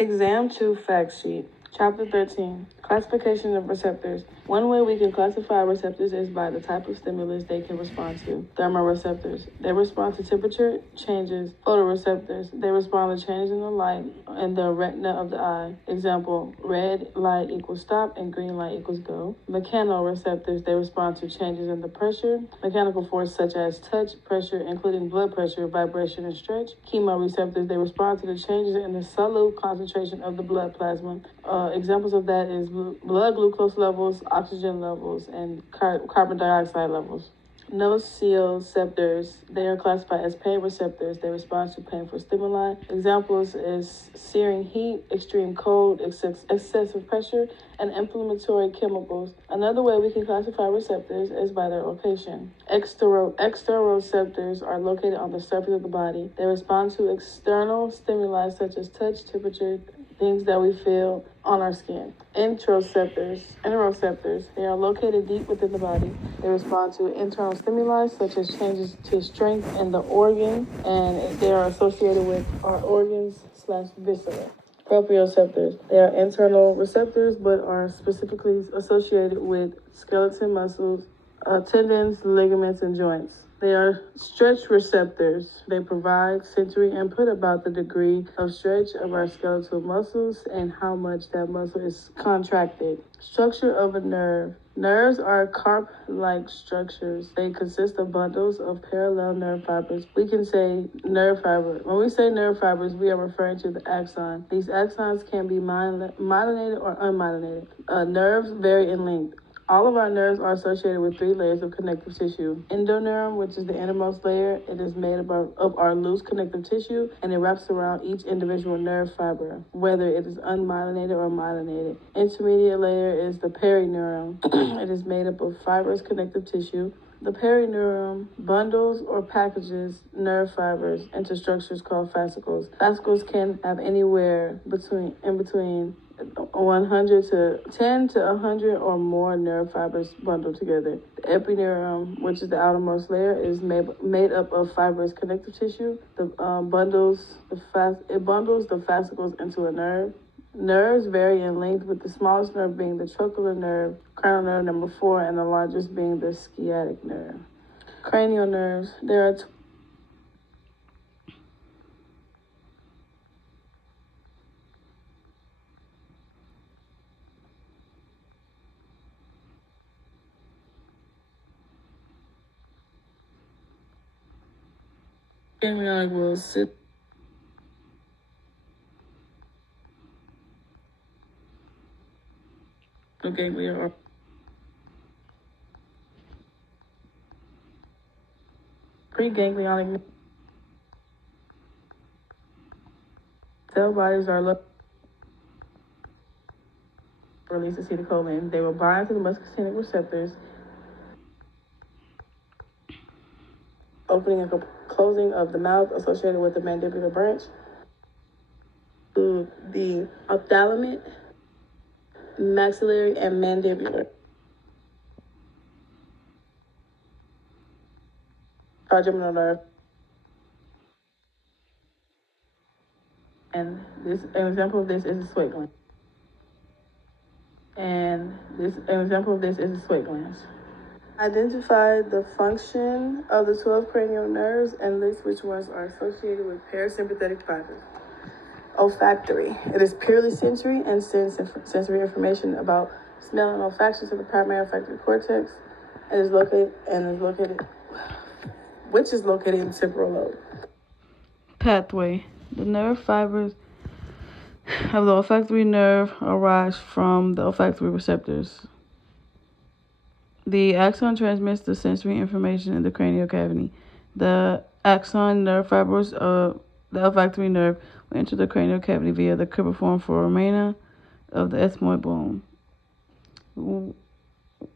Exam 2 Fact Sheet. Chapter 13. Classification of receptors. One way we can classify receptors is by the type of stimulus they can respond to. Thermoreceptors. They respond to temperature changes. Photoreceptors. They respond to changes in the light in the retina of the eye. Example, red light equals stop and green light equals go. Mechanoreceptors. They respond to changes in the pressure. Mechanical force such as touch, pressure, including blood pressure, vibration, and stretch. Chemoreceptors. They respond to the changes in the solute concentration of the blood plasma. Examples of that is blood glucose levels, oxygen levels, and carbon dioxide levels. Nociceptors, they are classified as pain receptors. They respond to painful stimuli. Examples is searing heat, extreme cold, excessive pressure, and inflammatory chemicals. Another way we can classify receptors is by their location. Exteroceptors are located on the surface of the body. They respond to external stimuli such as touch, temperature, things that we feel on our skin. Interoceptors, they are located deep within the body. They respond to internal stimuli such as changes to strength in the organ, and they are associated with our organs/viscera. Proprioceptors, they are internal receptors but are specifically associated with skeleton muscles, tendons, ligaments, and joints. They are stretch receptors. They provide sensory input about the degree of stretch of our skeletal muscles and how much that muscle is contracted. Structure of a nerve. Nerves are carp-like structures. They consist of bundles of parallel nerve fibers. We can say nerve fiber. When we say nerve fibers, we are referring to the axon. These axons can be myelinated or unmyelinated. Nerves vary in length. All of our nerves are associated with 3 layers of connective tissue. Endoneuron, which is the innermost layer, it is made of our loose connective tissue, and it wraps around each individual nerve fiber, whether it is unmyelinated or myelinated. Intermediate layer is the perineuron. It is made up of fibrous connective tissue. The perineuron bundles or packages nerve fibers into structures called fascicles. Fascicles can have anywhere between 100 to 10 to 100 or more nerve fibers bundled together. The epineuron, which is the outermost layer, is made up of fibrous connective tissue. It bundles the fascicles into a nerve. Nerves vary in length, with the smallest nerve being the trochlear nerve, cranial nerve number 4, and the largest being the sciatic nerve. Cranial nerves. There are ganglionic will sit. Ganglia or preganglionic cell bodies are release acetylcholine. They will bind to the muscarinic receptors, opening and closing of the mouth associated with the mandibular branch, to the ophthalmic, maxillary, and mandibular. Trigeminal nerve. And an example of this is the sweat gland. An example of this is the sweat glands. Identify the function of the 12 cranial nerves and list which ones are associated with parasympathetic fibers. Olfactory. It is purely sensory and sends sensory information about smell and olfaction to the primary olfactory cortex. It is located in the temporal lobe. Pathway. The nerve fibers of the olfactory nerve arise from the olfactory receptors. The axon transmits the sensory information in the cranial cavity. The axon nerve fibers of the olfactory nerve will enter the cranial cavity via the cribriform foramina of the ethmoid bone,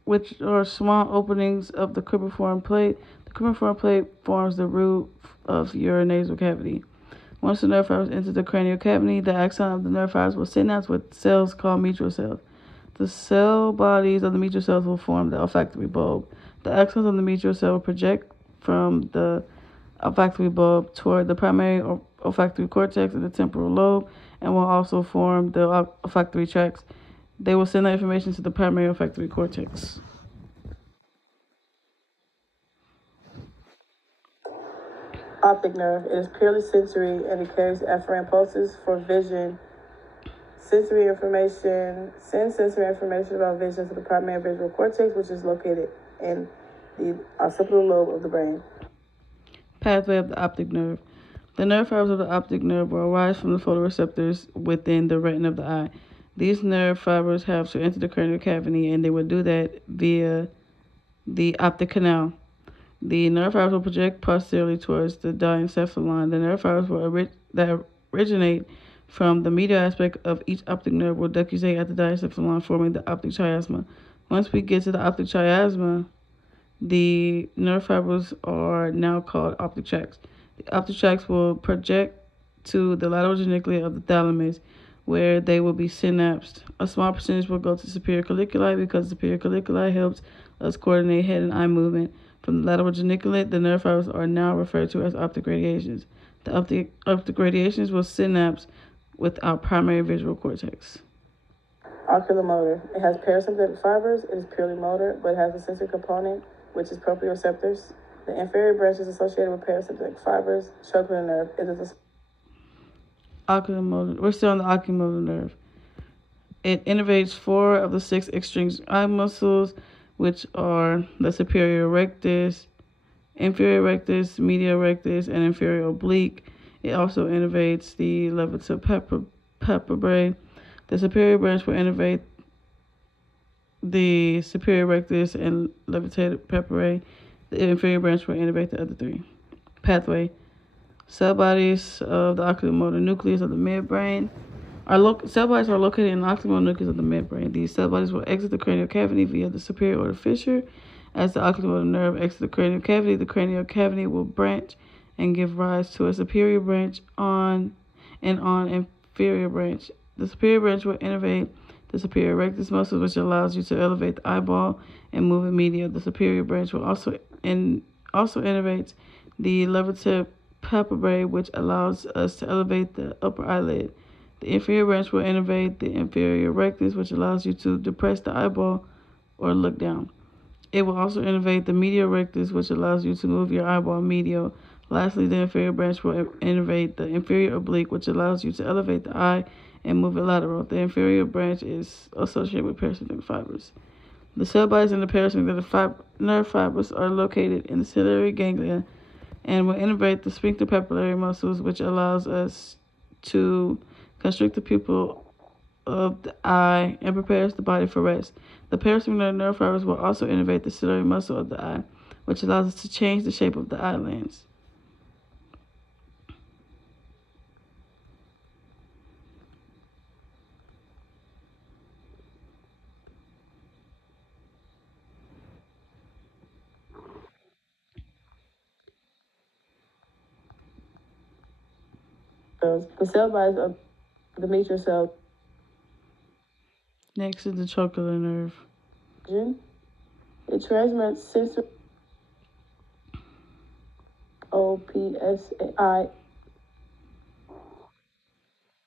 which are small openings of the cribriform plate. The cribriform plate forms the roof of your nasal cavity. Once the nerve fibers enter the cranial cavity, the axon of the nerve fibers will synapse with cells called metrial cells. The cell bodies of the metrial cells will form the olfactory bulb. The axons of the metrial cell will project from the olfactory bulb toward the primary olfactory cortex in the temporal lobe, and will also form the olfactory tracts. They will send that information to the primary olfactory cortex. Optic nerve. It is purely sensory and it carries afferent pulses for vision. Sensory information sends sensory information about vision to the primary visual cortex, which is located in the occipital lobe of the brain. Pathway of the optic nerve. The nerve fibers of the optic nerve will arise from the photoreceptors within the retina of the eye. These nerve fibers have to enter the cranial cavity, and they will do that via the optic canal. The nerve fibers will project posteriorly towards the diencephalon. The nerve fibers that originate from the medial aspect of each optic nerve will decussate at the diencephalon, forming the optic chiasma. Once we get to the optic chiasma, the nerve fibers are now called optic tracts. The optic tracts will project to the lateral geniculate of the thalamus, where they will be synapsed. A small percentage will go to superior colliculi because superior colliculi helps us coordinate head and eye movement. From the lateral geniculate, the nerve fibers are now referred to as optic radiations. The optic radiations will synapse with our primary visual cortex. Oculomotor. It has parasympathetic fibers. It is purely motor, but it has a sensory component, which is proprioceptors. The inferior branch is associated with parasympathetic fibers. Trochlear nerve. It is oculomotor. We're still on the oculomotor nerve. It innervates 4 of the 6 extrinsic eye muscles, which are the superior rectus, inferior rectus, medial rectus, and inferior oblique. It also innervates the levator palpebrae. The superior branch will innervate the superior rectus and levator palpebrae. The inferior branch will innervate the other 3. Pathway. Cell bodies of the oculomotor nucleus of the midbrain. Cell bodies are located in the oculomotor nucleus of the midbrain. These cell bodies will exit the cranial cavity via the superior aortic fissure. As the oculomotor nerve exits the cranial cavity will branch and give rise to a superior branch on inferior branch. The superior branch will innervate the superior rectus muscle, which allows you to elevate the eyeball and move it medial. The superior branch will also innervates the levator palpebrae, which allows us to elevate the upper eyelid. The inferior branch will innervate the inferior rectus, which allows you to depress the eyeball or look down. It will also innervate the medial rectus, which allows you to move your eyeball medial. Lastly, the inferior branch will innervate the inferior oblique, which allows you to elevate the eye and move it lateral. The inferior branch is associated with parasympathetic fibers. The cell bodies in the parasympathetic nerve fibers are located in the ciliary ganglia and will innervate the sphincter papillary muscles, which allows us to constrict the pupil of the eye and prepares the body for rest. The parasympathetic nerve fibers will also innervate the ciliary muscle of the eye, which allows us to change the shape of the eye lens. The cell bodies of the metrial cell. Next is the trochlear nerve. It transmits sensory OPSI.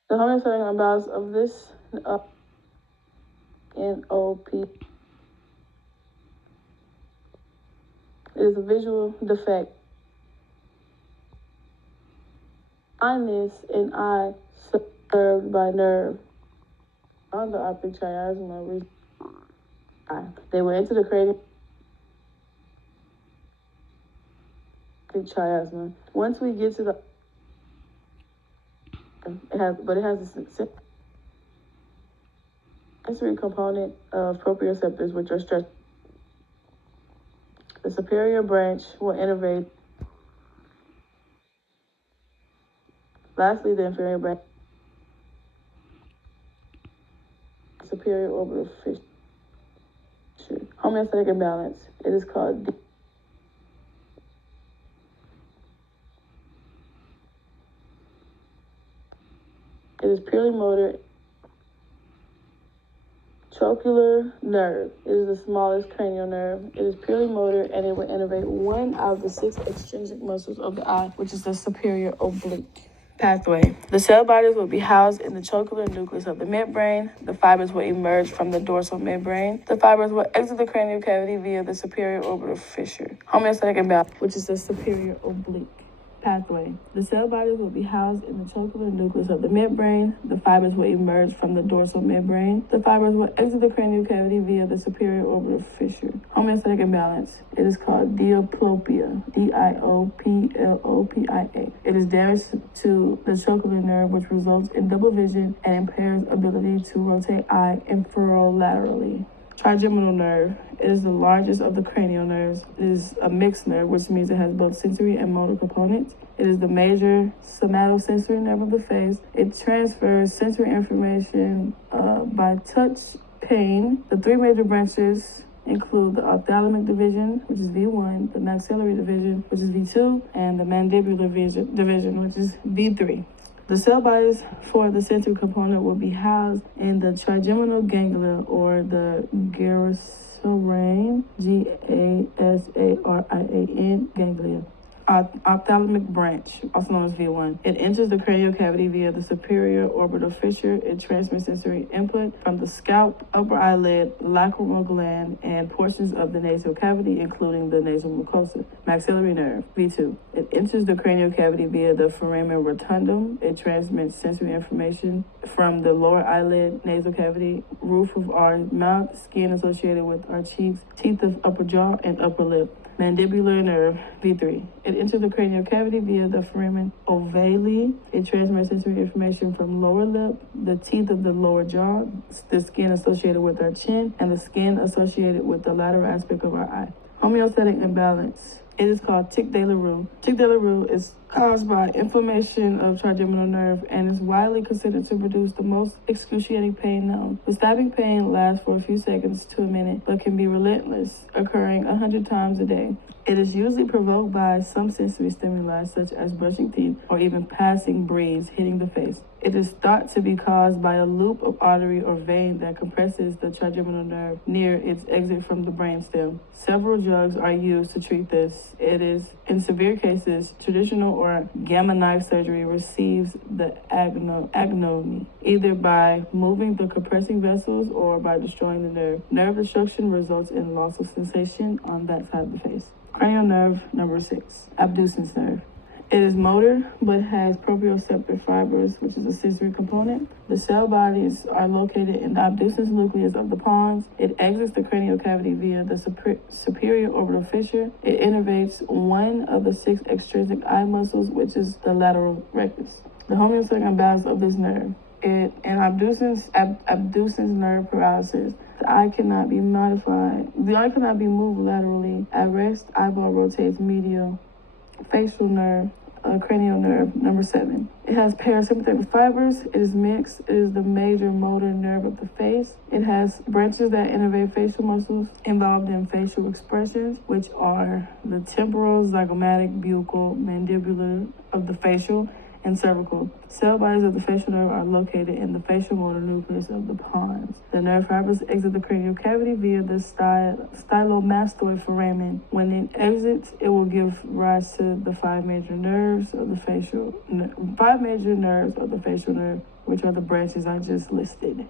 The homeostatic imbalance of this NOP is a visual defect. Blindness in eye served by nerve. On the optic chiasma, they will enter the cranial chiasma. Once we get to the, it has a sensory component of proprioceptors, which are stretched. The superior branch will innervate. Lastly, the inferior branch. Superior orbital fissure. Homeostatic imbalance. It is called It is purely motor. Trochlear nerve. It is the smallest cranial nerve. It is purely motor, and it will innervate 1 out of the 6 extrinsic muscles of the eye, which is the superior oblique. Pathway. The cell bodies will be housed in the trochlear nucleus of the midbrain. The fibers will emerge from the dorsal midbrain. The fibers will exit the cranial cavity via the superior orbital fissure. Homeostatic imbalance, which is the superior oblique. Pathway. The cell bodies will be housed in the trochlear nucleus of the midbrain. The fibers will emerge from the dorsal midbrain. The fibers will exit the cranial cavity via the superior orbital fissure. Homeostatic imbalance. It is called diplopia. Diplopia. It is damage to the trochlear nerve, which results in double vision and impairs ability to rotate eye inferolaterally. Trigeminal nerve. It is the largest of the cranial nerves. It is a mixed nerve, which means it has both sensory and motor components. It is the major somatosensory nerve of the face. It transfers sensory information by touch, pain. The three major branches include the ophthalmic division, which is V1, the maxillary division, which is V2, and the mandibular division, which is V3. The cell bodies for the sensory component will be housed in the trigeminal ganglia or the Garasarian, Gasarian ganglia. Ophthalmic branch, also known as V1. It enters the cranial cavity via the superior orbital fissure. It transmits sensory input from the scalp, upper eyelid, lacrimal gland, and portions of the nasal cavity, including the nasal mucosa. Maxillary nerve, V2. It enters the cranial cavity via the foramen rotundum. It transmits sensory information from the lower eyelid, nasal cavity, roof of our mouth, skin associated with our cheeks, teeth of upper jaw, and upper lip. Mandibular nerve, V3. It enters the cranial cavity via the foramen ovale. It transmits sensory information from lower lip, the teeth of the lower jaw, the skin associated with our chin, and the skin associated with the lateral aspect of our eye. Homeostatic imbalance. It is called tic de la Rue. Tic de la Rue is caused by inflammation of trigeminal nerve and is widely considered to produce the most excruciating pain known. The stabbing pain lasts for a few seconds to a minute, but can be relentless, occurring 100 times a day. It is usually provoked by some sensory stimuli, such as brushing teeth or even passing breeze hitting the face. It is thought to be caused by a loop of artery or vein that compresses the trigeminal nerve near its exit from the brainstem. Several drugs are used to treat this. It is, in severe cases, traditional or gamma knife surgery receives the agnomy, either by moving the compressing vessels or by destroying the nerve. Nerve destruction results in loss of sensation on that side of the face. Cranial nerve, number 6, abducens nerve. It is motor, but has proprioceptor fibers, which is a sensory component. The cell bodies are located in the abducens nucleus of the pons. It exits the cranial cavity via the superior orbital fissure. It innervates one of the 6 extrinsic eye muscles, which is the lateral rectus. The homeostatic imbalance of this nerve. In abducens nerve paralysis, the eye cannot be modified. The eye cannot be moved laterally. At rest, eyeball rotates medial. Facial nerve, cranial nerve, number 7. It has parasympathetic fibers. It is mixed. It is the major motor nerve of the face. It has branches that innervate facial muscles involved in facial expressions, which are the temporal, zygomatic, buccal, mandibular of the facial, and cervical. Cell bodies of the facial nerve are located in the facial motor nucleus of the pons. The nerve fibers exit the cranial cavity via the stylomastoid foramen. When it exits, it will give rise to the 5 major nerves of the facial nerve, which are the branches I just listed.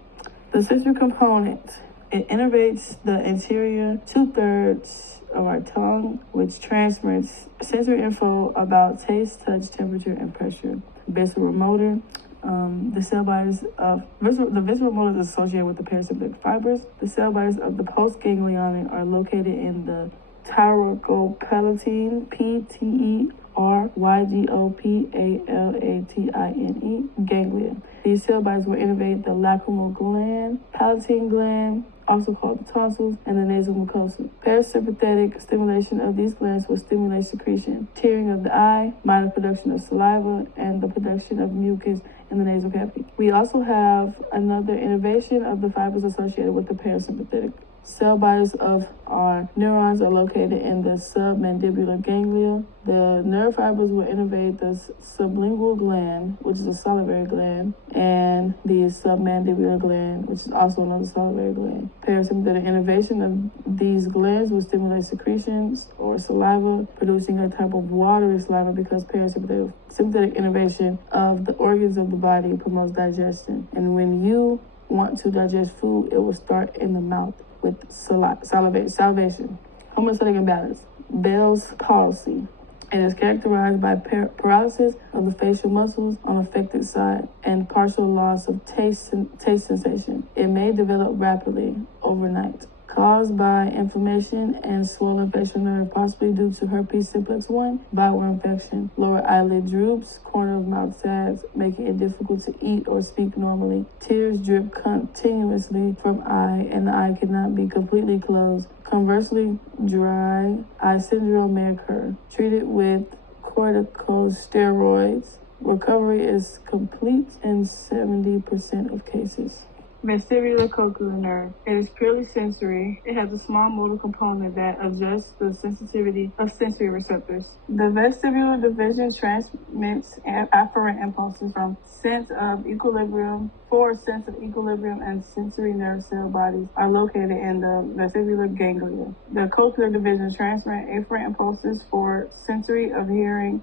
The sensory component. It innervates the anterior 2/3 of our tongue, which transmits sensory info about taste, touch, temperature, and pressure. Visceral motor. The cell bodies of the visceral motor is associated with the parasympathetic fibers. The cell bodies of the postganglionic are located in the pterygopalatine, PTERYGOPALATINE ganglia. These cell bodies will innervate the lacrimal gland, palatine gland, also called the tonsils, and the nasal mucosa. Parasympathetic stimulation of these glands will stimulate secretion, tearing of the eye, minor production of saliva, and the production of mucus in the nasal cavity. We also have another innervation of the fibers associated with the parasympathetic Cell bodies of our neurons are located in the submandibular ganglia. The nerve fibers will innervate the sublingual gland, which is a salivary gland, and the submandibular gland, which is also another salivary gland. Parasympathetic innervation of these glands will stimulate secretions or saliva, producing a type of watery saliva because parasympathetic innervation of the organs of the body promotes digestion. And when you want to digest food, it will start in the mouth with salivation. Homostatic imbalance, Bell's palsy. It is characterized by paralysis of the facial muscles on affected side and partial loss of taste sensation. It may develop rapidly overnight. Caused by inflammation and swollen facial nerve, possibly due to herpes simplex 1 viral infection. Lower eyelid droops, corner of mouth sags, making it difficult to eat or speak normally. Tears drip continuously from eye, and the eye cannot be completely closed. Conversely, dry eye syndrome may occur. Treated with corticosteroids, recovery is complete in 70% of cases. Vestibular cochlear nerve. It is purely sensory. It has a small motor component that adjusts the sensitivity of sensory receptors. The vestibular division transmits afferent impulses from sense of equilibrium. Four sense of equilibrium and sensory nerve cell bodies are located in the vestibular ganglia. The cochlear division transmits afferent impulses for sense of hearing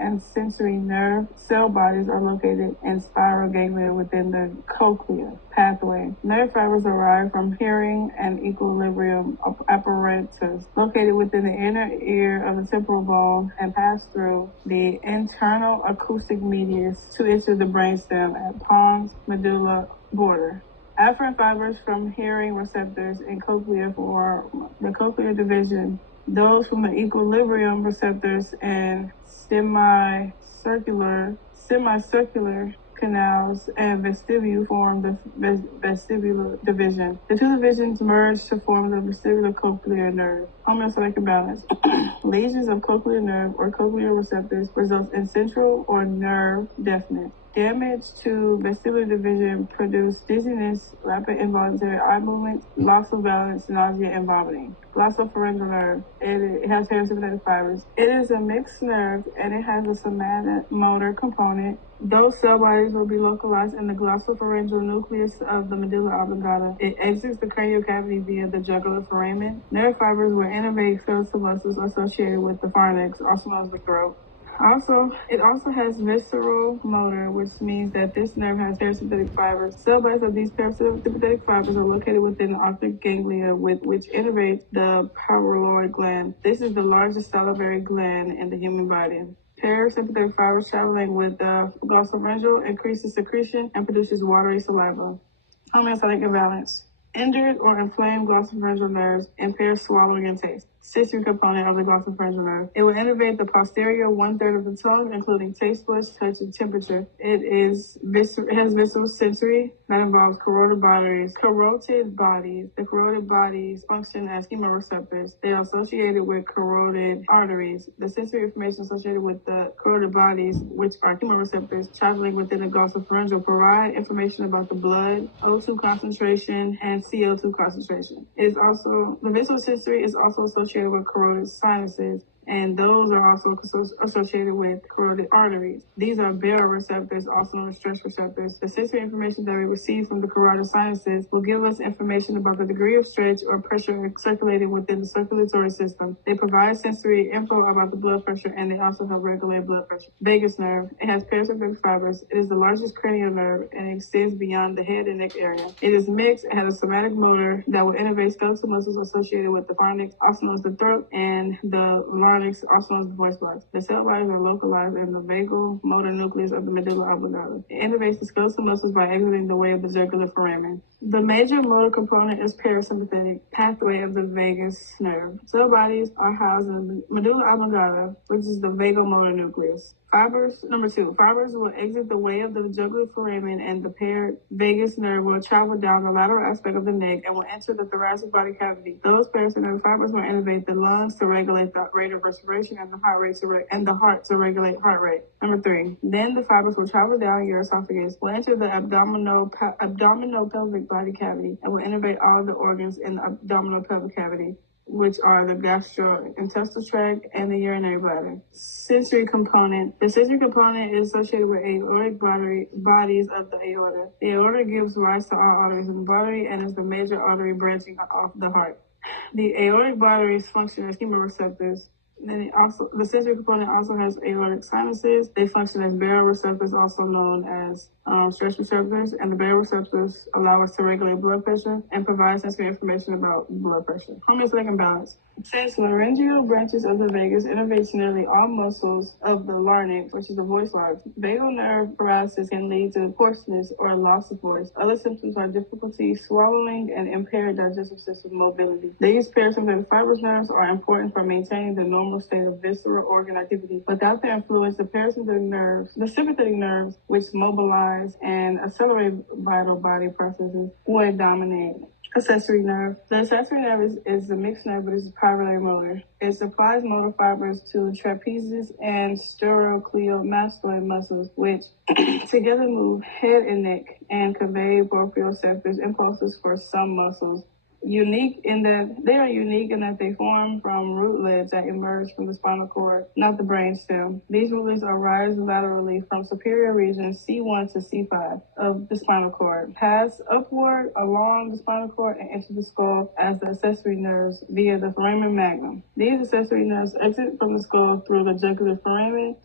and sensory nerve cell bodies are located in spiral ganglia within the cochlea pathway. Nerve fibers arrive from hearing and equilibrium apparatus located within the inner ear of the temporal bone and pass through the internal acoustic medius to enter the brainstem at pons medulla border. Afferent fibers from hearing receptors in cochlea form the cochlear division. Those from the equilibrium receptors and semicircular canals and vestibule form the vestibular division. The two divisions merge to form the vestibular cochlear nerve. Homostatic imbalance. Lesions of cochlear nerve or cochlear receptors results in central or nerve deafness. Damage to vestibular division produce dizziness, rapid involuntary eye movements, loss of balance, nausea, and vomiting. Glossopharyngeal nerve. It has parasympathetic fibers. It is a mixed nerve and it has a somatic motor component. Those cell bodies will be localized in the glossopharyngeal nucleus of the medulla oblongata. It exits the cranial cavity via the jugular foramen. Nerve fibers will innervate skeletal muscles associated with the pharynx, also known as the throat. It also has visceral motor, which means that this nerve has parasympathetic fibers. Cell bodies of these parasympathetic fibers are located within the optic ganglia, which innervates the parotid gland. This is the largest salivary gland in the human body. Parasympathetic fibers traveling with the glossopharyngeal increases secretion and produces watery saliva. Homeostatic imbalance. Injured or inflamed glossopharyngeal nerves impair swallowing and taste. Sensory component of the glossopharyngeal nerve. It will innervate the posterior 1/3 of the tongue, including taste buds, touch, and temperature. It has visceral sensory that involves carotid bodies. The carotid bodies function as chemoreceptors. They are associated with carotid arteries. The sensory information associated with the carotid bodies, which are chemoreceptors traveling within the glossopharyngeal, provide information about the blood, O2 concentration, and CO2 concentration. The visual sensory is also associated with carotid sinuses, and those are also associated with carotid arteries. These are baroreceptors, also known as stress receptors. The sensory information that we receive from the carotid sinuses will give us information about the degree of stretch or pressure circulating within the circulatory system. They provide sensory info about the blood pressure, and they also help regulate blood pressure. Vagus nerve. It has parasympathetic fibers. It is the largest cranial nerve and extends beyond the head and neck area. It is mixed. It has a somatic motor that will innervate skeletal muscles associated with the pharynx, also known as the throat, and the larynx, also known as the voice box. The cell bodies are localized in the vagal motor nucleus of the medulla oblongata. It innervates the skeletal muscles by exiting the way of the jugular foramen. The major motor component is parasympathetic pathway of the vagus nerve. Cell bodies are housed in the medulla oblongata, which is the vagal motor nucleus. Number 2, fibers will exit the way of the jugular foramen, and the paired vagus nerve will travel down the lateral aspect of the neck and will enter the thoracic body cavity. Those parasympathetic fibers will innervate the lungs to regulate the rate of respiration and the heart to regulate heart rate. Number 3, then the fibers will travel down your esophagus, will enter the abdominal pelvic body cavity and will innervate all the organs in the abdominal pelvic cavity, which are the gastrointestinal tract and the urinary bladder. Sensory component. The sensory component is associated with aortic bodies of the aorta. The aorta gives rise to all arteries in the body and is the major artery branching off the heart. The aortic bodies function as chemoreceptors. Then the sensory component also has aortic sinuses. They function as baroreceptors, also known as stress receptors, and the baroreceptors allow us to regulate blood pressure and provide sensory information about blood pressure. Homeostatic imbalance. Since laryngeal branches of the vagus innervates nearly all muscles of the larynx, which is the voice box, vagal nerve paralysis can lead to hoarseness or loss of voice. Other symptoms are difficulty swallowing and impaired digestive system mobility. These parasympathetic fibrous nerves are important for maintaining the normal state of visceral organ activity. Without their influence, the sympathetic nerves, which mobilize and accelerate vital body processes, would dominate. Accessory nerve. The accessory nerve is a mixed nerve, but it's primarily motor. It supplies motor fibers to trapezius and sternocleidomastoid muscles, which together move head and neck and convey proprioceptive impulses for some muscles. They are unique in that they form from rootlets that emerge from the spinal cord, not the brainstem. These rootlets arise laterally from superior region C1 to C5 of the spinal cord, pass upward along the spinal cord and enter the skull as the accessory nerves via the foramen magnum. These accessory nerves exit from the skull through the jugular foramen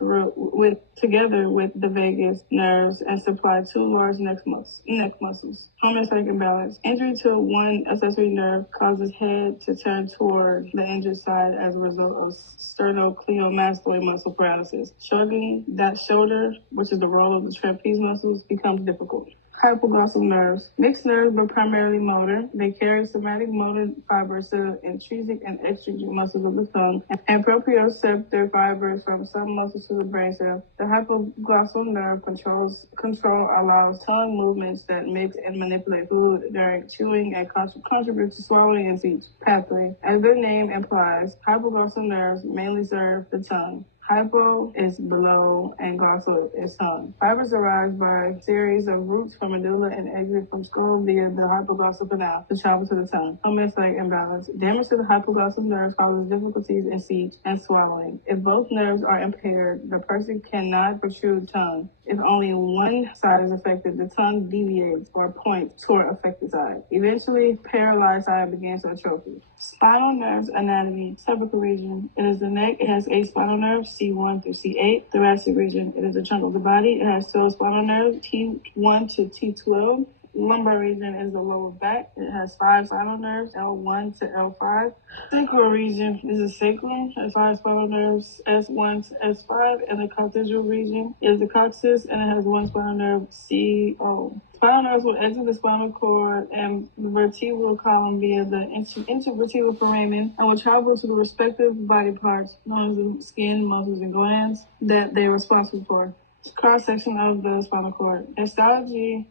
together with the vagus nerves and supply two large neck muscles. Homeostatic imbalance. Injury to one accessory nerve causes head to turn toward the injured side as a result of sternocleidomastoid muscle paralysis. Shrugging that shoulder, which is the role of the trapeze muscles, becomes difficult. Hypoglossal nerves. Mixed nerves, but primarily motor. They carry somatic motor fibers to the intrinsic and extrinsic muscles of the tongue and proprioceptor fibers from some muscles to the brainstem. The hypoglossal nerve control allows tongue movements that mix and manipulate food during chewing and contribute to swallowing and speech. Pathway. As their name implies, hypoglossal nerves mainly serve the tongue. Hypo is below and glossal is tongue. Fibers arise by a series of roots from medulla and exit from skull via the hypoglossal canal to travel to the tongue. Homeostatic imbalance. Damage to the hypoglossal nerves causes difficulties in speech and swallowing. If both nerves are impaired, the person cannot protrude tongue. If only one side is affected, the tongue deviates or points toward affected side. Eventually, paralyzed side begins to atrophy. Spinal nerves anatomy. Cervical region. It is the neck. It has 8 spinal nerves, C1 through C8. Thoracic region. It is the trunk of the body. It has 12 spinal nerves, T1 to T12. Lumbar region is the lower back. It has 5 spinal nerves, L1 to L5. Sacral region is the sacrum. It has 5 spinal nerves, S1 to S5. And the coccygeal region is the coccyx, and it has 1 spinal nerve, CO. Spinal nerves will exit the spinal cord and the vertebral column via the intervertebral foramen and will travel to the respective body parts, known as the skin, muscles, and glands that they are responsible for. Cross-section of the spinal cord. Histologically,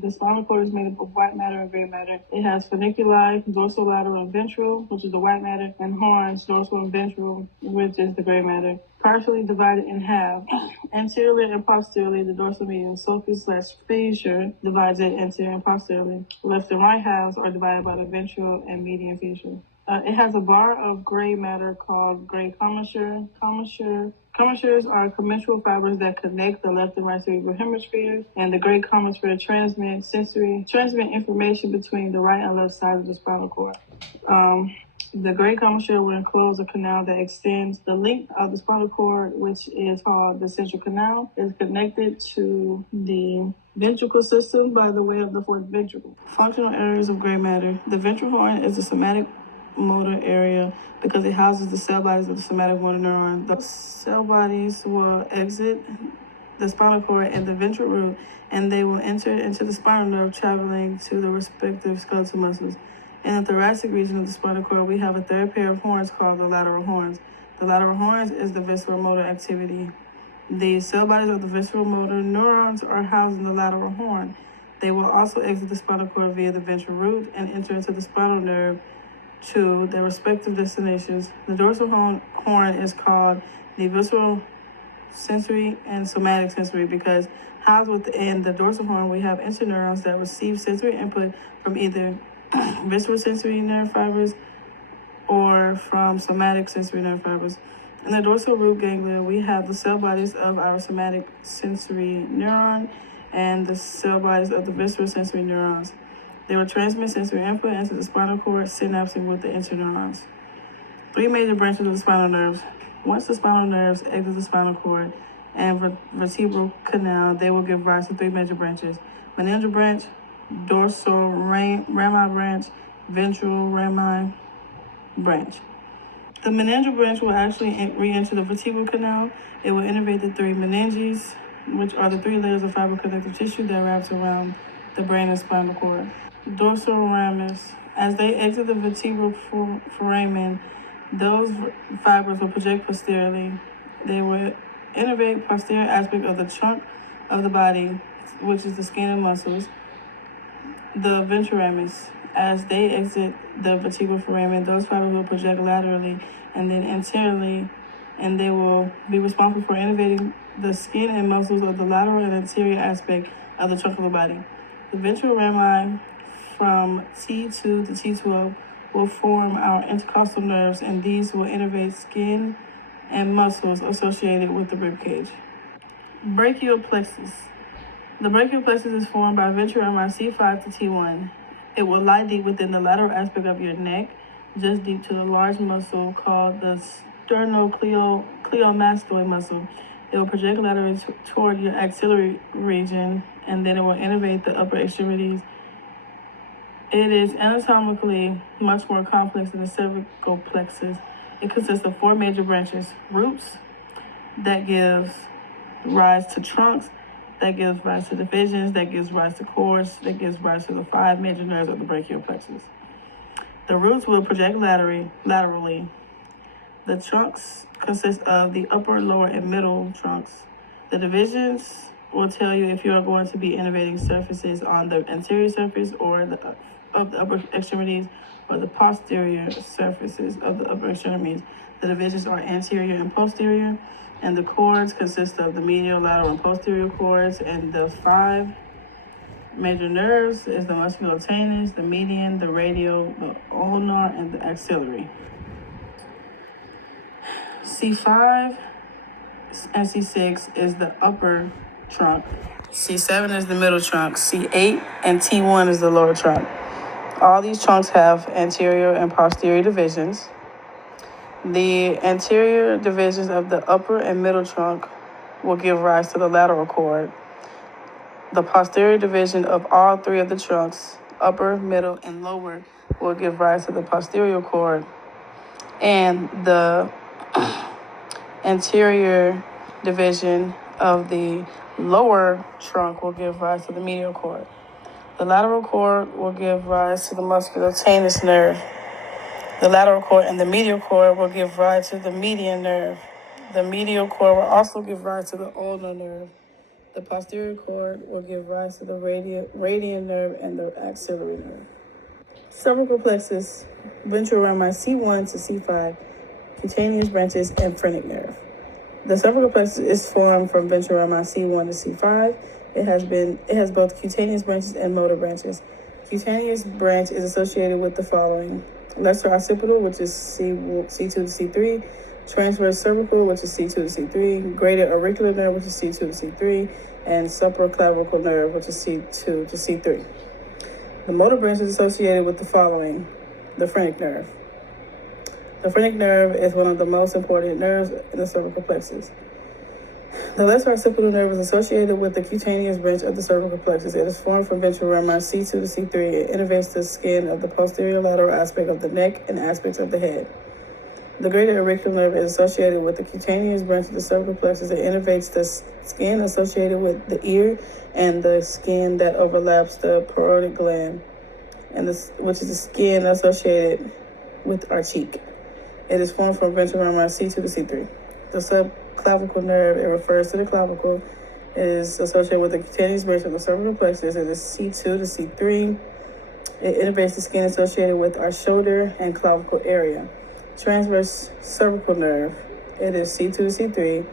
the spinal cord is made up of white matter and gray matter. It has funiculi, dorsolateral and ventral, which is the white matter, and horns, dorsal and ventral, which is the gray matter. Partially divided in half. Anteriorly and posteriorly, the dorsal median sulcus/fissure divides it anteriorly and posteriorly. Left and right halves are divided by the ventral and median fissure. It has a bar of gray matter called gray commissure. Commissures are commensal fibers that connect the left and right cerebral hemispheres, and the gray commissure transmit information between the right and left sides of the spinal cord. The gray commissure will enclose a canal that extends the length of the spinal cord, which is called the central canal. It's connected to the ventricle system by the way of the fourth ventricle. Functional areas of gray matter. The ventral horn is the somatic motor area because it houses the cell bodies of the somatic motor neuron. The cell bodies will exit the spinal cord and the ventral root, and they will enter into the spinal nerve, traveling to the respective skeletal muscles. In the thoracic region of the spinal cord, we have a third pair of horns called the lateral horns. The lateral horns is the visceral motor activity. The cell bodies of the visceral motor neurons are housed in the lateral horn. They will also exit the spinal cord via the ventral root and enter into the spinal nerve to their respective destinations. The dorsal horn is called the visceral sensory and somatic sensory, because housed within the dorsal horn, we have interneurons that receive sensory input from either visceral sensory nerve fibers or from somatic sensory nerve fibers. In the dorsal root ganglia, we have the cell bodies of our somatic sensory neuron and the cell bodies of the visceral sensory neurons. They will transmit sensory input into the spinal cord, synapsing with the interneurons. Three major branches of the spinal nerves. Once the spinal nerves exit the spinal cord and vertebral canal, they will give rise to three major branches: meningeal branch, dorsal rami branch, ventral rami branch. The meningeal branch will actually re-enter the vertebral canal. It will innervate the three meninges, which are the three layers of fibroconnective tissue that wraps around the brain and spinal cord. Dorsal ramus. As they exit the vertebral foramen, those fibers will project posteriorly. They will innervate posterior aspect of the trunk of the body, which is the skin and muscles. The ventriramus. As they exit the vertebral foramen, those fibers will project laterally and then anteriorly, and they will be responsible for innervating the skin and muscles of the lateral and anterior aspect of the trunk of the body. The ventral rami from T2 to T12 will form our intercostal nerves, and these will innervate skin and muscles associated with the rib cage. Brachial plexus. The brachial plexus is formed by ventral rami C5 to T1. It will lie deep within the lateral aspect of your neck, just deep to the large muscle called the sternocleidomastoid muscle. It will project laterally toward your axillary region, and then it will innervate the upper extremities. It is anatomically much more complex than the cervical plexus. It consists of four major branches: roots that gives rise to trunks, that gives rise to divisions, that gives rise to cords, that gives rise to the five major nerves of the brachial plexus. The roots will project laterally. The trunks consist of the upper, lower, and middle trunks. The divisions will tell you if you are going to be innervating surfaces on the anterior surface or of the upper extremities, or the posterior surfaces of the upper extremities. The divisions are anterior and posterior, and the cords consist of the medial, lateral, and posterior cords, and the five major nerves is the musculocutaneous, the median, the radial, the ulnar, and the axillary. C5 and C6 is the upper trunk. C7 is the middle trunk. C8 and T1 is the lower trunk. All these trunks have anterior and posterior divisions. The anterior divisions of the upper and middle trunk will give rise to the lateral cord. The posterior division of all three of the trunks, upper, middle, and lower, will give rise to the posterior cord. And the anterior division of the lower trunk will give rise to the medial cord. The lateral cord will give rise to the musculocutaneous nerve. The lateral cord and the medial cord will give rise to the median nerve. The medial cord will also give rise to the ulnar nerve. The posterior cord will give rise to the radian nerve and the axillary nerve. Cervical plexus, ventral rami C1 to C5, cutaneous branches, and phrenic nerve. The cervical plexus is formed from ventral rami C1 to C5. It has both cutaneous branches and motor branches. Cutaneous branch is associated with the following: lesser occipital, which is C2 to C3, transverse cervical, which is C2 to C3, greater auricular nerve, which is C2 to C3, and supraclavicle nerve, which is C2 to C3. The motor branch is associated with the following: the phrenic nerve. The phrenic nerve is one of the most important nerves in the cervical plexus. The lesser occipital nerve is associated with the cutaneous branch of the cervical plexus. It is formed from ventral rami C2 to C3. It innervates the skin of the posterior lateral aspect of the neck and aspects of the head. The greater auricular nerve is associated with the cutaneous branch of the cervical plexus. It innervates the skin associated with the ear and the skin that overlaps the parotid gland, which is the skin associated with our cheek. It is formed from ventral rami C2 to C3. The subclavicle nerve, it refers to the clavicle. It is associated with the cutaneous branch of the cervical plexus. It is C2 to C3. It innervates the skin associated with our shoulder and clavicle area. Transverse cervical nerve, it is C2 to C3.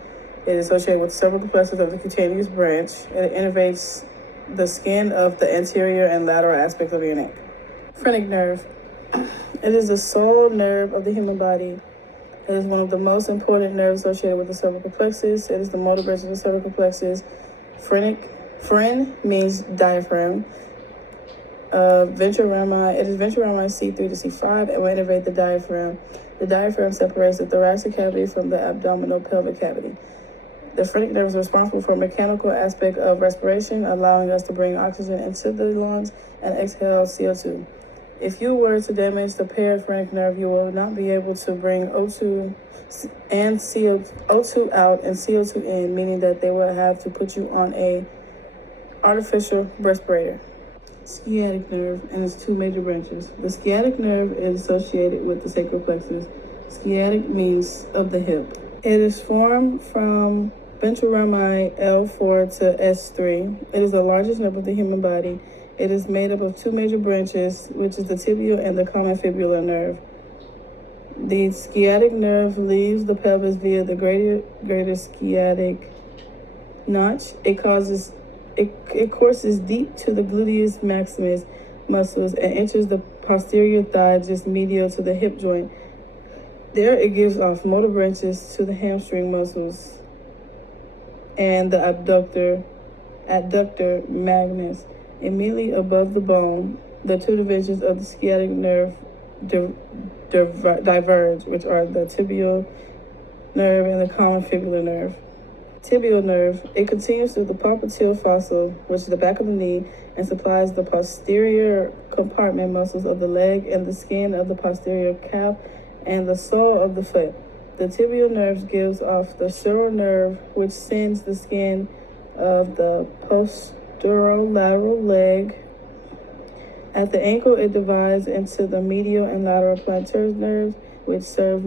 It is associated with several plexus of the cutaneous branch. It innervates the skin of the anterior and lateral aspect of your neck. Phrenic nerve. It is the sole nerve of the human body. It is one of the most important nerves associated with the cervical plexus. It is the motor branch of the cervical plexus. Phren means diaphragm. Ventromini, it is ventromini C3 to C5 and will innervate the diaphragm. The diaphragm separates the thoracic cavity from the abdominal pelvic cavity. The phrenic nerve is responsible for a mechanical aspect of respiration, allowing us to bring oxygen into the lungs and exhale CO2. If you were to damage the paired phrenic nerve, you will not be able to bring O2 and CO2 out and CO2 in, meaning that they will have to put you on a artificial respirator. Sciatic nerve and its two major branches. The sciatic nerve is associated with the sacral plexus. Sciatic means of the hip. It is formed from ventral rami L4 to S3. It is the largest nerve of the human body. It is made up of two major branches, which is the tibial and the common fibular nerve. The sciatic nerve leaves the pelvis via the greater sciatic notch. It courses deep to the gluteus maximus muscles and enters the posterior thigh just medial to the hip joint. There it gives off motor branches to the hamstring muscles and the adductor magnus. Immediately above the bone, the two divisions of the sciatic nerve diverge, which are the tibial nerve and the common fibular nerve. Tibial nerve, it continues through the popliteal fossa, which is the back of the knee, and supplies the posterior compartment muscles of the leg and the skin of the posterior calf and the sole of the foot. The tibial nerve gives off the sural nerve, which sends the skin of the posterolateral leg. At the ankle, it divides into the medial and lateral plantar nerves, which serve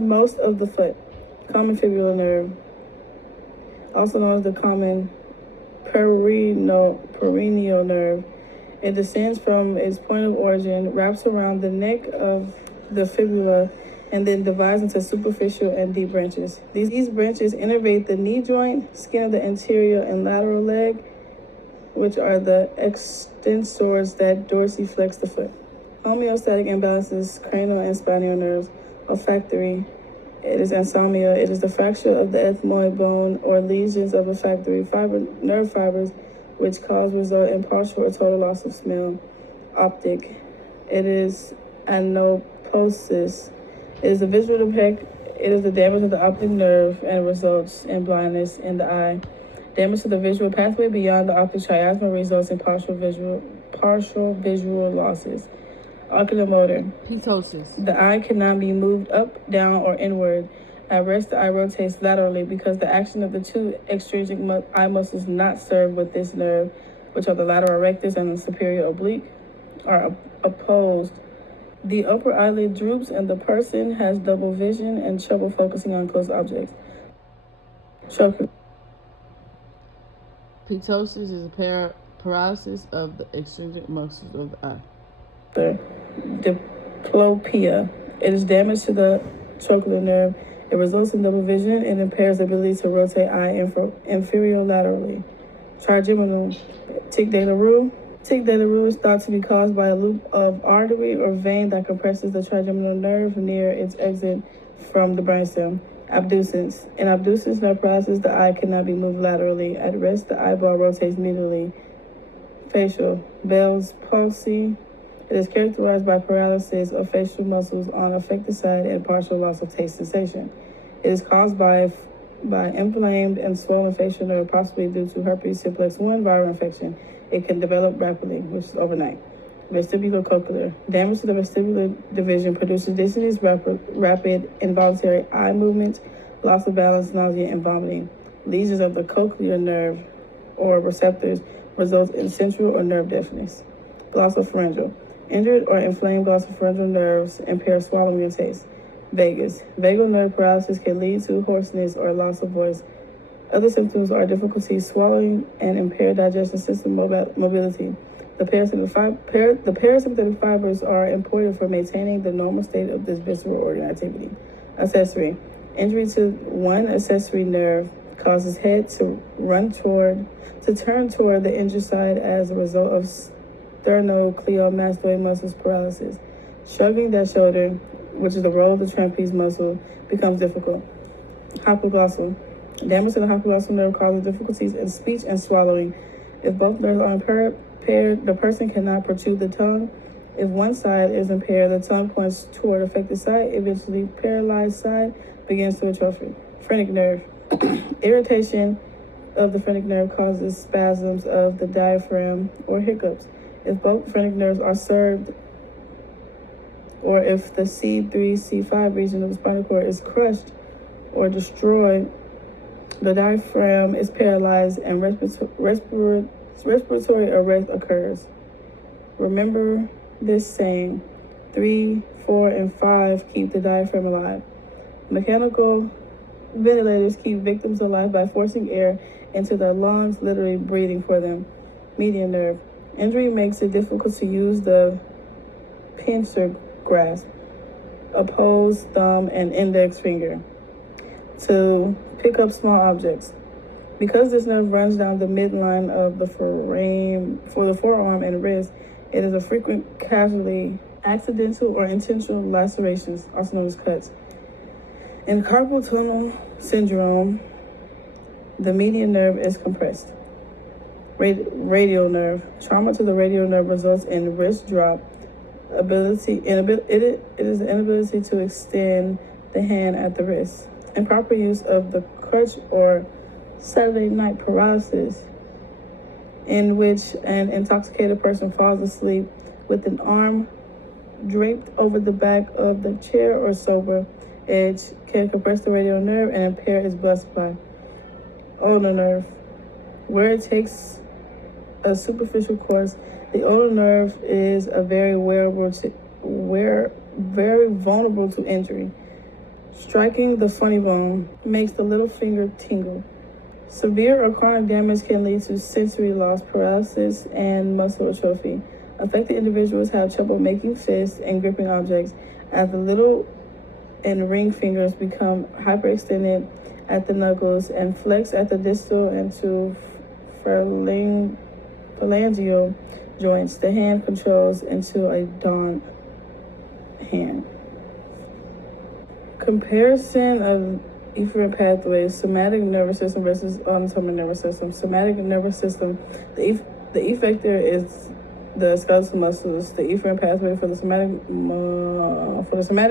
most of the foot. Common fibular nerve, also known as the common peroneal nerve. It descends from its point of origin, wraps around the neck of the fibula, and then divides into superficial and deep branches. These branches innervate the knee joint, skin of the anterior and lateral leg, which are the extensors that dorsiflex the foot. Homeostatic imbalances, cranial and spinal nerves. Olfactory, it is anosmia. It is the fracture of the ethmoid bone or lesions of olfactory nerve fibers, which result in partial or total loss of smell. Optic, it is anoptosis. It is a visual defect. It is the damage of the optic nerve and results in blindness in the eye. Damage to the visual pathway beyond the optic chiasma results in partial visual losses. Oculomotor. Ptosis. The eye cannot be moved up, down, or inward. At rest, the eye rotates laterally because the action of the two extrinsic eye muscles not served with this nerve, which are the lateral rectus and the superior oblique, are opposed. The upper eyelid droops and the person has double vision and trouble focusing on close objects. Ptosis is a paralysis of the extrinsic muscles of the eye. Diplopia. It is damage to the trochlear nerve. It results in double vision and impairs the ability to rotate eye inferior laterally. Trigeminal. Tic de la Rue. Tic de la Rue is thought to be caused by a loop of artery or vein that compresses the trigeminal nerve near its exit from the brainstem. Abducens. In abducens nerve paralysis, the eye cannot be moved laterally. At rest, the eyeball rotates medially. Facial. Bell's palsy. It is characterized by paralysis of facial muscles on affected side and partial loss of taste sensation. It is caused by inflamed and swollen facial nerve, possibly due to herpes simplex 1 viral infection. It can develop rapidly, which is overnight. Vestibulocochlear. Damage to the vestibular division produces dizziness, rapid involuntary eye movement, loss of balance, nausea, and vomiting. Lesions of the cochlear nerve or receptors result in central or nerve deafness. Glossopharyngeal. Injured or inflamed glossopharyngeal nerves impair swallowing and taste. Vagus. Vagal nerve paralysis can lead to hoarseness or loss of voice. Other symptoms are difficulty swallowing and impaired digestive system mobility. The parasympathetic fibers are important for maintaining the normal state of this visceral organ activity. Accessory. Injury to one accessory nerve causes head to turn toward the injured side as a result of sternocleidomastoid muscle paralysis. Shrugging that shoulder, which is the role of the trapeze muscle, becomes difficult. Hypoglossal. Damage to the hypoglossal nerve causes difficulties in speech and swallowing. If both nerves are impaired, the person cannot protrude the tongue. If one side is impaired, the tongue points toward affected side. Eventually, paralyzed side begins to atrophy. Phrenic nerve. Irritation of the phrenic nerve causes spasms of the diaphragm or hiccups. If both phrenic nerves are served, or if the C3, C5 region of the spinal cord is crushed or destroyed, the diaphragm is paralyzed and respiratory arrest occurs. Remember this saying: 3, 4, and 5 keep the diaphragm alive. Mechanical ventilators keep victims alive by forcing air into their lungs, literally breathing for them. Median nerve. Injury makes it difficult to use the pincer grasp, opposed thumb and index finger, to pick up small objects. Because this nerve runs down the midline of the forearm and wrist, it is a frequent casualty, accidental or intentional lacerations, also known as cuts. In carpal tunnel syndrome, the median nerve is compressed. Radial nerve. Trauma to the radial nerve results in wrist drop. It is the inability to extend the hand at the wrist. Improper use of the crutch or Saturday night paralysis, in which an intoxicated person falls asleep with an arm draped over the back of the chair or sofa edge, can compress the radial nerve and impair its blood supply. Ulnar nerve. Where it takes a superficial course, the ulnar nerve is a very vulnerable to injury. Striking the funny bone makes the little finger tingle. Severe or chronic damage can lead to sensory loss, paralysis, and muscle atrophy. Affected individuals have trouble making fists and gripping objects as the little and ring fingers become hyperextended at the knuckles and flex at the distal and two phalangeal joints. The hand controls into a dawn hand. Comparison of efferent pathways: somatic nervous system versus autonomic nervous system. Somatic nervous system, the effector is the skeletal muscles. The efferent pathway for the somatic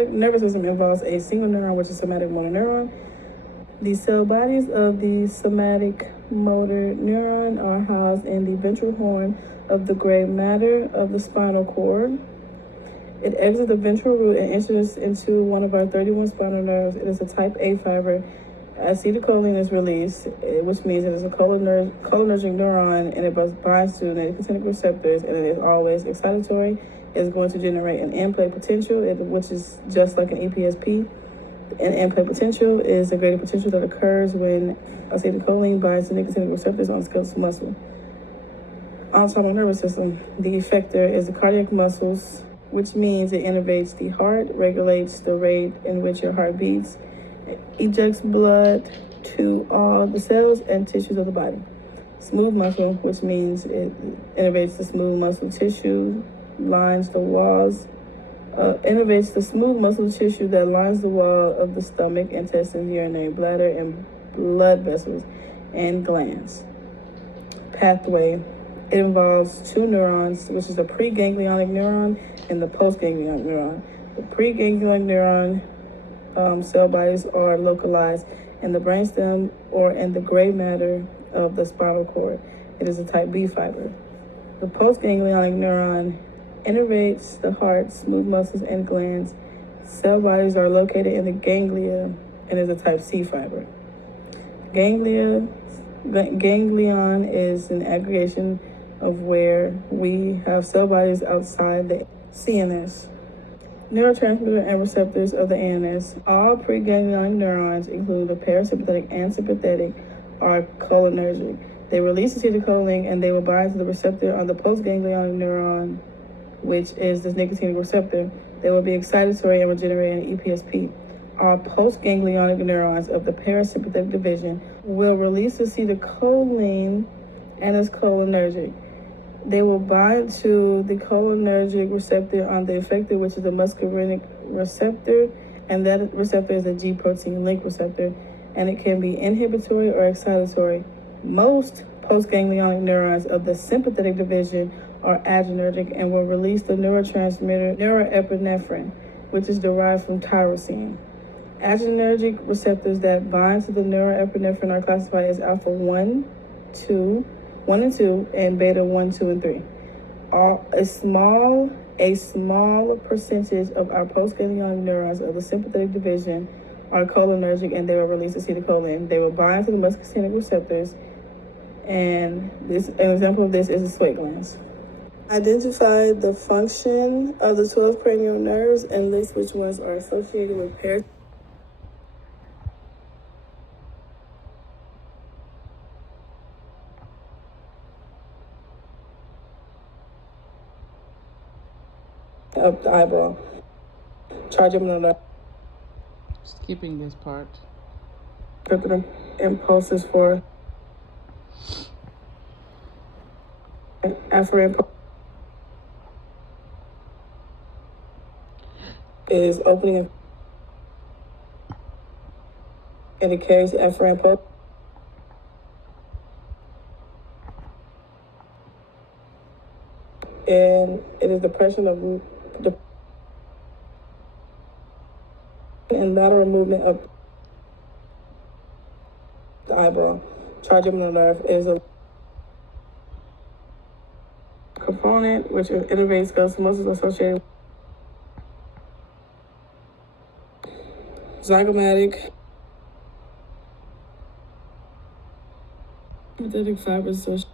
nervous system involves a single neuron, which is somatic motor neuron. The cell bodies of the somatic motor neuron are housed in the ventral horn of the gray matter of the spinal cord. It exits the ventral root and enters into one of our 31 spinal nerves. It is a type A fiber. Acetylcholine is released, which means it is a cholinergic neuron, and it binds to nicotinic receptors, and it is always excitatory. It is going to generate an end-play potential, which is just like an EPSP. An end-play potential is a gradient potential that occurs when acetylcholine binds to nicotinic receptors on skeletal muscle. Autonomic nervous system. The effector is the cardiac muscles, which means it innervates the heart, regulates the rate in which your heart beats, ejects blood to all the cells and tissues of the body. Smooth muscle, which means it innervates the smooth muscle tissue, lines the walls, innervates the smooth muscle tissue that lines the wall of the stomach, intestines, urinary bladder, and blood vessels and glands. Pathway. It involves two neurons, which is the preganglionic neuron and the postganglionic neuron. The preganglionic neuron cell bodies are localized in the brainstem or in the gray matter of the spinal cord. It is a type B fiber. The postganglionic neuron innervates the heart, smooth muscles, and glands. Cell bodies are located in the ganglia and is a type C fiber. Ganglion is an aggregation of where we have cell bodies outside the CNS. Neurotransmitter and receptors of the ANS. All preganglionic neurons, including the parasympathetic and sympathetic, are cholinergic. They release acetylcholine and they will bind to the receptor on the postganglionic neuron, which is the nicotinic receptor. They will be excitatory and will generate an EPSP. are postganglionic neurons of the parasympathetic division, will release acetylcholine and is cholinergic. They will bind to the cholinergic receptor on the effector, which is the muscarinic receptor, and that receptor is a G protein link receptor, and it can be inhibitory or excitatory. Most postganglionic neurons of the sympathetic division are adrenergic and will release the neurotransmitter norepinephrine, which is derived from tyrosine. Adrenergic receptors that bind to the norepinephrine are classified as alpha 1 and 2, and beta 1, 2, and 3. A small percentage of our postganglionic neurons of the sympathetic division are cholinergic, and they will release acetylcholine. They will bind to the muscarinic receptors, and an example of this is the sweat glands. Identify the function of the 12 cranial nerves and list which ones are associated with up the eyeball. Trigeminal nerve. Skipping this part. Impulses for afferent is opening and it carries the afferent pulse. And it is depression of the and lateral movement of the eyeball. Trigeminal nerve is a component which innervates skeletal muscles associated with zygomatic sympathetic fibers associated.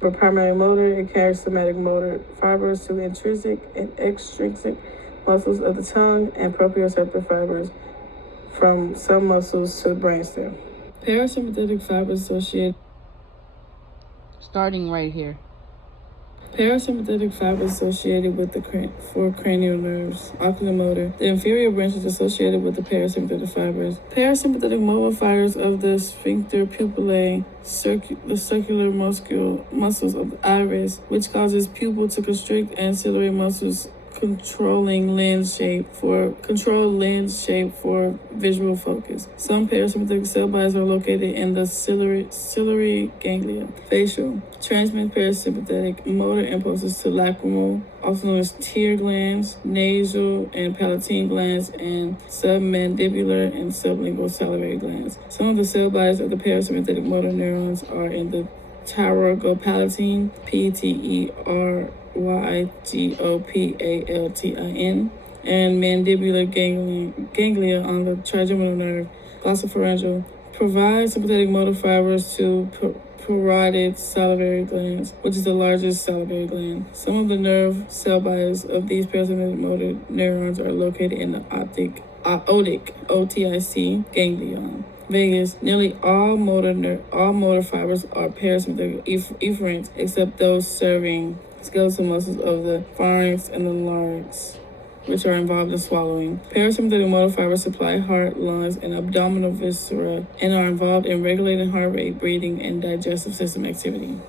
For primary motor, it carries somatic motor fibers to intrinsic and extrinsic muscles of the tongue and proprioceptor fibers from some muscles to the brainstem. Parasympathetic fibers associated. Starting right here. Parasympathetic fibers associated with the four cranial nerves, oculomotor. The inferior branches associated with the parasympathetic fibers. Parasympathetic mobile fibers of the sphincter pupillae, the circular muscles of the iris, which causes pupil to constrict, and ciliary muscles controlling lens shape for visual focus. Some parasympathetic cell bodies are located in the ciliary ganglia. Facial transmit parasympathetic motor impulses to lacrimal, also known as tear glands, nasal and palatine glands, and submandibular and sublingual salivary glands. Some of the cell bodies of the parasympathetic motor neurons are in the pterygopalatine, PTERYGOPALTIN, and mandibular ganglia on the trigeminal nerve. Glossopharyngeal provides sympathetic motor fibers to parotid salivary glands, which is the largest salivary gland. Some of the nerve cell bodies of these parasympathetic motor neurons are located in the otic OTIC ganglion. Vagus. Nearly all motor fibers are parasympathetic efferents, except those serving skeletal muscles of the pharynx and the larynx, which are involved in swallowing. Parasympathetic motor fibers supply heart, lungs, and abdominal viscera, and are involved in regulating heart rate, breathing, and digestive system activity.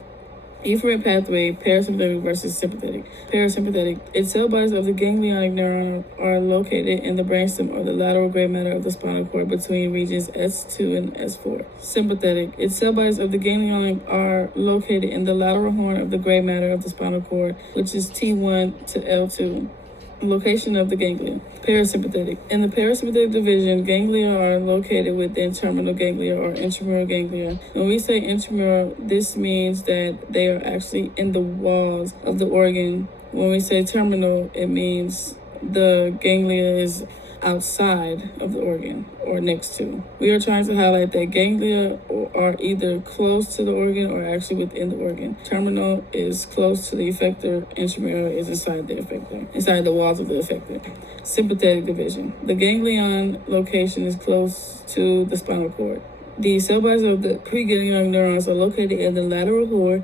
Efferent pathway, parasympathetic versus sympathetic. Parasympathetic. Its cell bodies of the ganglionic neuron are located in the brainstem or the lateral gray matter of the spinal cord between regions S2 and S4. Sympathetic. Its cell bodies of the ganglionic are located in the lateral horn of the gray matter of the spinal cord, which is T1 to L2. Location of the ganglia. Parasympathetic. In the parasympathetic division, ganglia are located within terminal ganglia or intramural ganglia. When we say intramural, this means that they are actually in the walls of the organ. When we say terminal, it means the ganglia is outside of the organ or next to. We are trying to highlight that ganglia are either close to the organ or actually within the organ. Terminal is close to the effector, intramural is inside the effector, inside the walls of the effector. Sympathetic division. The ganglion location is close to the spinal cord. The cell bodies of the preganglionic neurons are located in the lateral horn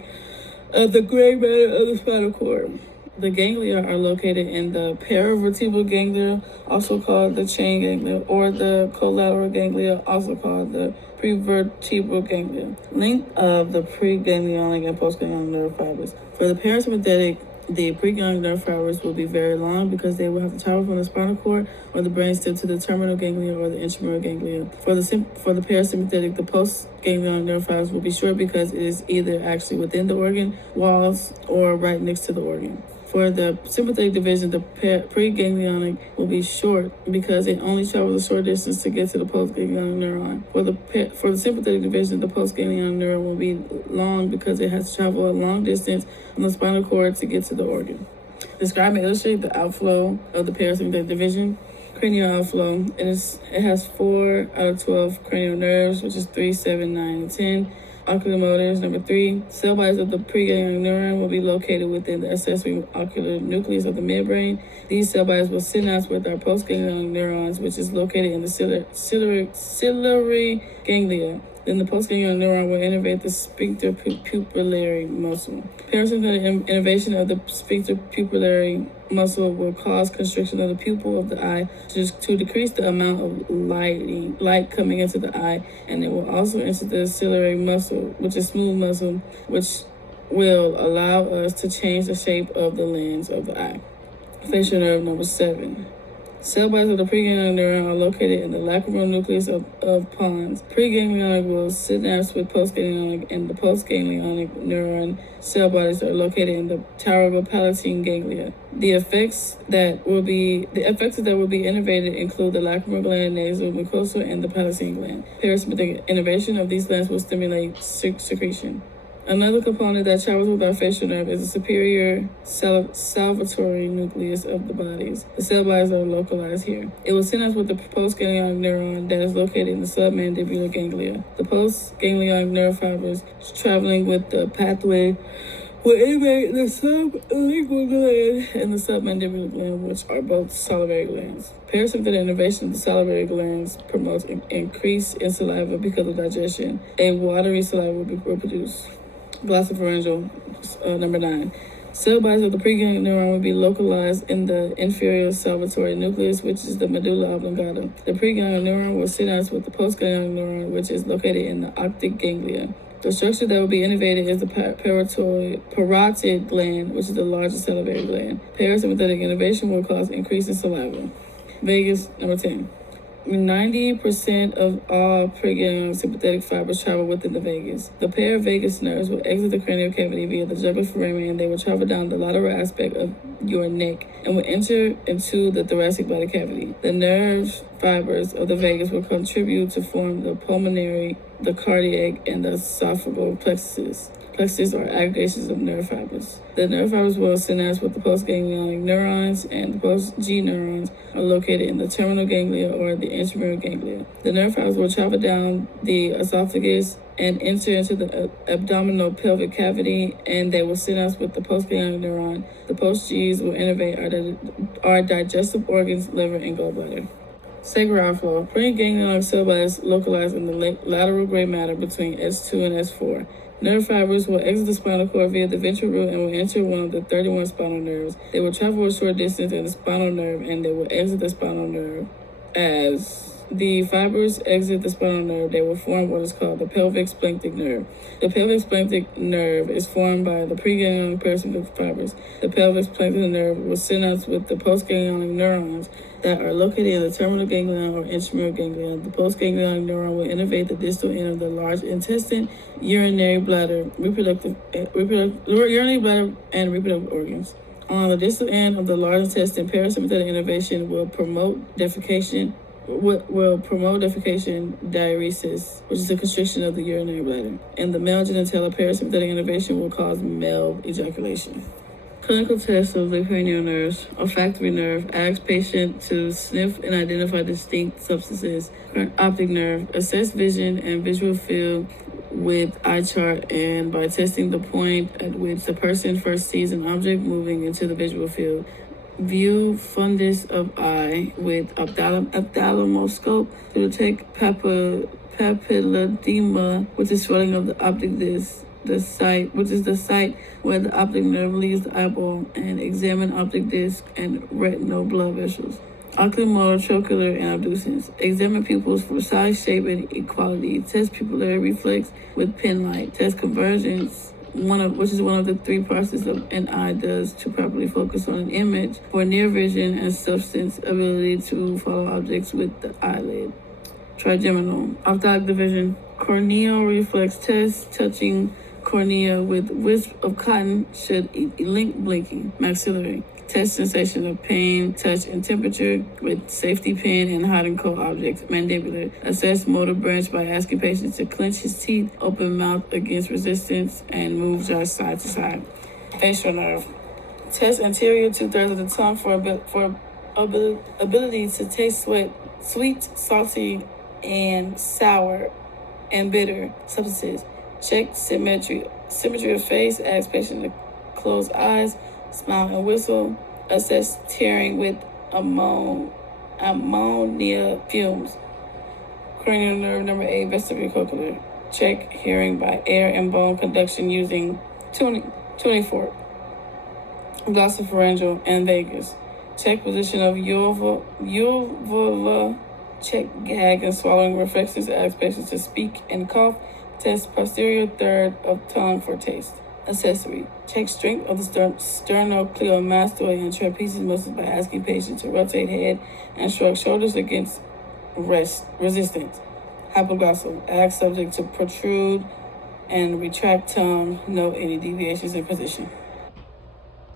of the gray matter of the spinal cord. The ganglia are located in the paravertebral ganglia, also called the chain ganglia, or the collateral ganglia, also called the prevertebral ganglia. Length of the preganglionic and postganglionic nerve fibers. For the parasympathetic, the preganglionic nerve fibers will be very long because they will have to travel from the spinal cord or the brainstem to the terminal ganglia or the intramural ganglia. For the parasympathetic, the postganglionic nerve fibers will be short because it is either actually within the organ walls or right next to the organ. For the sympathetic division, the preganglionic will be short because it only travels a short distance to get to the postganglionic neuron. For the sympathetic division, the postganglionic neuron will be long because it has to travel a long distance from the spinal cord to get to the organ. Describe and illustrate the outflow of the parasympathetic division. Cranial outflow. It has 4 out of 12 cranial nerves, which is 3, 7, 9, and 10. Ocular motors. Number 3, cell bodies of the preganglionic neuron will be located within the accessory ocular nucleus of the midbrain. These cell bodies will synapse with our postganglionic neurons, which is located in the ciliary ganglia. Then the postganglionic neuron will innervate the sphincter pupillary muscle. Parasympathetic innervation of the sphincter pupillary muscle will cause constriction of the pupil of the eye to decrease the amount of light coming into the eye, and it will also enter the ciliary muscle, which is smooth muscle, which will allow us to change the shape of the lens of the eye. Facial nerve. Number 7. Cell bodies of the preganglionic neuron are located in the lacrimal nucleus of pons. Preganglionic will synapse with postganglionic, and the postganglionic neuron cell bodies are located in the pterygopalatine ganglia. The effects that will be innervated include the lacrimal gland, nasal mucosa, and the palatine gland. Parasympathetic innervation of these glands will stimulate secretion. Another component that travels with our facial nerve is the superior salivatory nucleus of the bodies. The cell bodies are localized here. It will synapse with the postganglionic neuron that is located in the submandibular ganglia. The postganglionic nerve fibers traveling with the pathway will innervate the sublingual gland and the submandibular gland, which are both salivary glands. Parasympathetic innervation of the salivary glands promotes an increase in saliva because of digestion. A watery saliva will produce. Glossopharyngeal. Number 9. Cell bodies of the preganglionic neuron will be localized in the inferior salivatory nucleus, which is the medulla oblongata. The preganglionic neuron will synapse with the postganglionic neuron, which is located in the optic ganglia. The structure that will be innervated is the parotid gland, which is the largest salivary gland. Parasympathetic innervation will cause increase in saliva. Vagus. Number 10. 90% of all preganglionic sympathetic fibers travel within the vagus. The paravagus nerves will exit the cranial cavity via the jugular foramen, and they will travel down the lateral aspect of your neck and will enter into the thoracic body cavity. The nerve fibers of the vagus will contribute to form the pulmonary, the cardiac, and the esophageal plexuses. Plexuses are aggregations of nerve fibers. The nerve fibers will synapse with the postganglionic neurons, and the post-G neurons are located in the terminal ganglia or the intramural ganglia. The nerve fibers will travel down the esophagus and enter into the abdominal pelvic cavity, and they will synapse with the postganglionic neuron. The post-Gs will innervate our digestive organs, liver, and gallbladder. Sacral outflow. Preganglionic cell bodies localized in the lateral gray matter between S2 and S4. Nerve fibers will exit the spinal cord via the ventral root and will enter one of the 31 spinal nerves. They will travel a short distance in the spinal nerve, and they will exit the spinal nerve. As the fibers exit the spinal nerve, they will form what is called the pelvic sphincter nerve. The pelvic sphincter nerve is formed by the preganglionic parasympathetic fibers. The pelvic sphincter nerve will synapse with the postganglionic neurons that are located in the terminal ganglion or intramural ganglion. The postganglionic neuron will innervate the distal end of the large intestine, urinary bladder, urinary bladder, and reproductive organs. On the distal end of the large intestine, parasympathetic innervation will promote defecation diuresis, which is a constriction of the urinary bladder. And the male genitalia parasympathetic innervation will cause male ejaculation. Clinical tests of the cranial nerves. Olfactory nerve asks patient to sniff and identify distinct substances. Optic nerve assess vision and visual field with eye chart and by testing the point at which the person first sees an object moving into the visual field. View fundus of eye with ophthalmoscope to detect papilledema, which is swelling of the optic disc the site, which is the site where the optic nerve leaves the eyeball, and examine optic disc and retinal blood vessels. Oculomotor, trochlear, and abducens. Examine pupils for size, shape, and equality. Test pupillary reflex with pen light. Test convergence, which is one of the three processes an eye does to properly focus on an image, for near vision and substance ability to follow objects with the eyelid. Trigeminal, ophthalmic division, corneal reflex test, touching cornea with wisp of cotton should link blinking. Maxillary, test sensation of pain, touch, and temperature with safety pin and hot and cold objects. Mandibular, assess motor branch by asking patients to clench his teeth, open mouth against resistance, and move jaw side to side. Facial nerve, test anterior 2/3 of the tongue for ability to taste sweet, salty, and sour and bitter substances. Check symmetry of face, ask patient to close eyes, smile and whistle. Assess tearing with ammonia fumes. Cranial nerve number 8, vestibulocochlear. Check hearing by air and bone conduction using tuning fork. Glossopharyngeal and vagus. Check position of uvula. Check gag and swallowing reflexes. Ask patients to speak and cough. Test posterior third of tongue for taste. Accessory. Check strength of the sternocleidomastoid and trapezius muscles by asking patients to rotate head and shrug shoulders against resistance. Hypoglossal. Ask subject to protrude and retract tongue. Note any deviations in position.